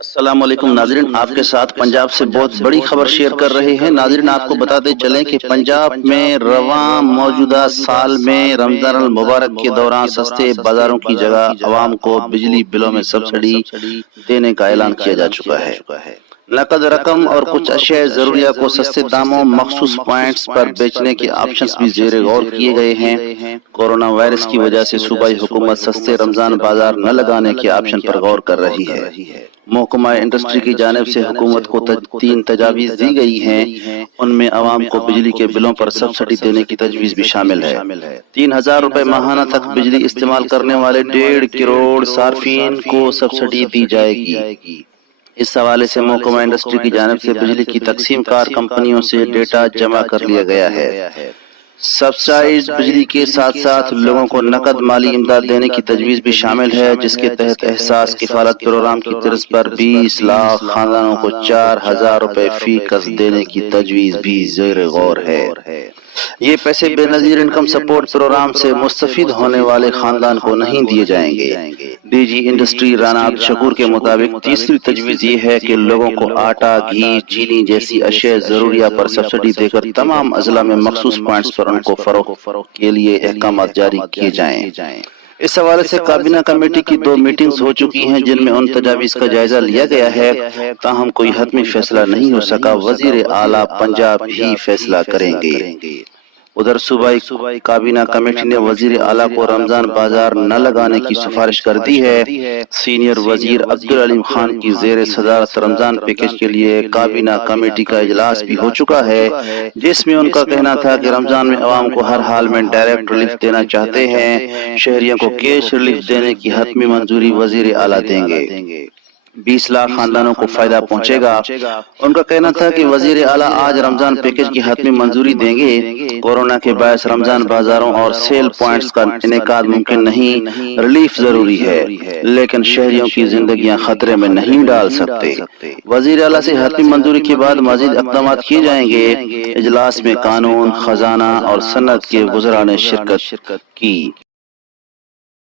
السلام علیکم ناظرین، آپ کے ساتھ پنجاب سے بہت بڑی خبر شیئر کر رہے ہیں۔ ناظرین، آپ کو بتاتے چلیں کہ پنجاب میں رواں موجودہ سال میں رمضان المبارک کے دوران سستے بازاروں کی جگہ عوام کو بجلی بلوں میں سبسڈی دینے کا اعلان کیا جا چکا ہے۔ نقد رقم اور کچھ اشیاء ضروریہ کو سستے داموں مخصوص پوائنٹس پر بیچنے کے آپشنز بھی زیر غور کیے گئے ہیں۔ کورونا وائرس کی وجہ سے صوبائی حکومت سستے رمضان بازار نہ لگانے کے آپشن پر غور کر رہی ہے۔ محکمہ انڈسٹری کی جانب سے حکومت کو 3 تجاویز دی گئی ہیں۔ ان میں عوام کو بجلی کے بلوں پر سبسڈی دینے کی تجویز بھی شامل ہے۔ 3000 روپے ماہانہ تک بجلی استعمال کرنے والے 1.5 کروڑ صارفین کو سبسڈی دی جائے گی۔ اس حوالے سے محکمہ انڈسٹری کی جانب سے بجلی کی تقسیم کار کمپنیوں سے ڈیٹا جمع کر لیا گیا ہے۔ سبسڈائزڈ بجلی کے ساتھ ساتھ لوگوں کو نقد مالی امداد دینے کی تجویز بھی شامل ہے، جس کے تحت احساس کفالت پروگرام کی طرز پر 20 لاکھ خاندانوں کو 4000 روپے فی قرض دینے کی تجویز بھی زیر غور ہے۔ یہ پیسے بے نظیر انکم سپورٹ پروگرام سے مستفید ہونے والے خاندان کو نہیں دیے جائیں گے۔ ڈی جی انڈسٹری رانا عبد شکور کے مطابق تیسری تجویز یہ ہے کہ لوگوں کو آٹا، گھی، چینی جیسی اشیاء ضروریہ پر سبسڈی دے کر تمام اضلاع میں مخصوص پوائنٹس پر ان کو فروخت کے لیے احکامات جاری کیے جائیں۔ اس حوالے سے کابینہ کمیٹی کی 2 میٹنگز ہو چکی ہیں، جن میں ان تجاویز کا جائزہ لیا گیا ہے، تاہم کوئی حتمی فیصلہ نہیں ہو سکا۔ وزیر اعلیٰ پنجاب ہی فیصلہ کریں گے۔ ادھر صوبائی کابینہ کمیٹی نے وزیر اعلیٰ کو رمضان بازار نہ لگانے کی سفارش کر دی ہے۔ سینئر وزیر عبدالعلیم خان کی زیر صدارت رمضان پیکج کے لیے کابینہ کمیٹی کا اجلاس بھی ہو چکا ہے، جس میں ان کا کہنا تھا کہ رمضان میں عوام کو ہر حال میں ڈائریکٹ ریلیف دینا چاہتے ہیں۔ شہریوں کو کیش ریلیف دینے کی حتمی منظوری وزیر اعلیٰ دیں گے۔ 20 لاکھ خاندانوں کو فائدہ پہنچے گا۔ ان کا کہنا تھا کہ وزیر اعلیٰ آج رمضان پیکج کی حتمی منظوری دیں گے۔ کورونا کے باعث رمضان بازاروں اور سیل پوائنٹس کا انعقاد ممکن نہیں، ریلیف ضروری ہے، لیکن شہریوں کی زندگیاں خطرے میں نہیں ڈال سکتے۔ وزیر اعلیٰ سے حتمی منظوری کے بعد مزید اقدامات کیے جائیں گے۔ اجلاس میں قانون، خزانہ اور صنعت کے وزراء نے شرکت کی۔